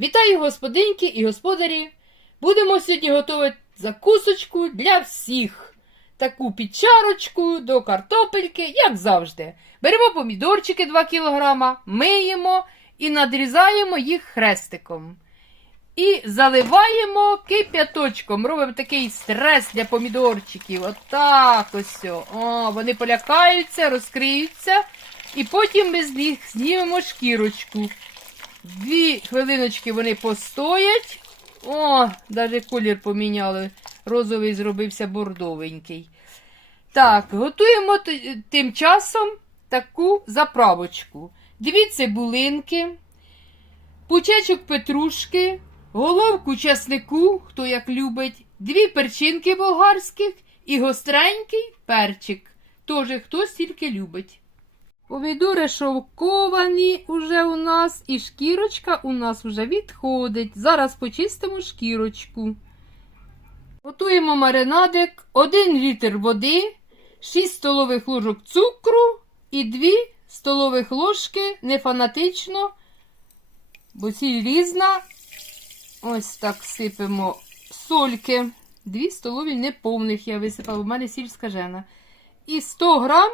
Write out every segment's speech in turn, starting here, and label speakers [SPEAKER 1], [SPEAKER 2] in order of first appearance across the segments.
[SPEAKER 1] Вітаю господинки і господарі! Будемо сьогодні готувати закусочку для всіх. Таку підчарочку до картопельки, як завжди. Беремо помідорчики 2 кг, миємо і надрізаємо їх хрестиком. І заливаємо кип'яточком. Робимо такий стрес для помідорчиків. Отак ось. О, вони полякаються, розкриються. І потім ми з них знімемо шкірочку. Дві хвилиночки вони постоять. О, навіть колір поміняли. Розовий зробився бордовенький. Так, готуємо тим часом таку заправочку. Дві цибулинки, пучечок петрушки, головку часнику, хто як любить, дві перчинки болгарських і гостренький перчик. Теж хтось тільки любить. Помідори шовковані уже у нас, і шкірочка у нас вже відходить. Зараз почистимо шкірочку. Готуємо маринадик, 1 літр води, 6 столових ложок цукру і 2 столових ложки, не фанатично, бо сіль різна. Ось так сипемо сольки. 2 столові неповних я висипала, у мене сіль скажена. І 100 грам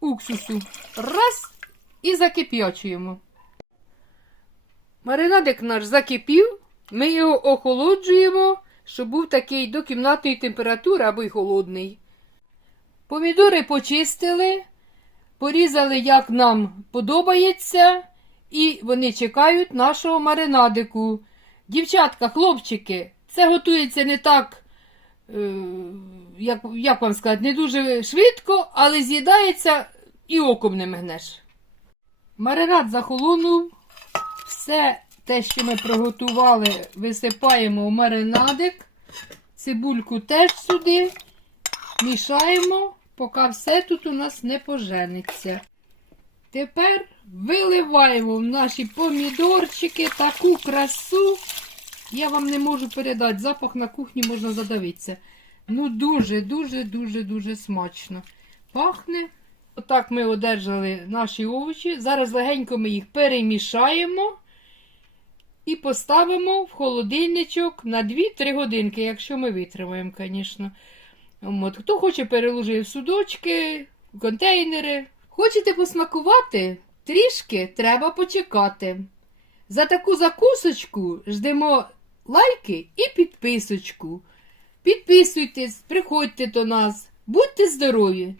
[SPEAKER 1] уксусу. Раз і закип'ячуємо. Маринадик наш закипів, ми його охолоджуємо, щоб був такий до кімнатної температури або й холодний. Помідори почистили, порізали, як нам подобається, і вони чекають нашого маринадику. Дівчатка, хлопчики, це готується не так, як, як вам сказати, не дуже швидко, але з'їдається і оком не мигнеш. Маринад захолонув. Все те, що ми приготували, висипаємо в маринадик. Цибульку теж сюди. Мішаємо, поки все тут у нас не пожениться. Тепер виливаємо в наші помідорчики таку красу. Я вам не можу передати. Запах на кухні можна задавитися. Ну, дуже, дуже, дуже, дуже смачно. Пахне. Отак ми одержали наші овочі. Зараз легенько ми їх перемішаємо і поставимо в холодильничок на 2-3 годинки, якщо ми витримаємо, звісно. От, хто хоче переложив в судочки, в контейнери. Хочете посмакувати? Трішки треба почекати. За таку закусочку ждемо лайки і підписочку. Підписуйтесь, приходьте до нас, будьте здорові!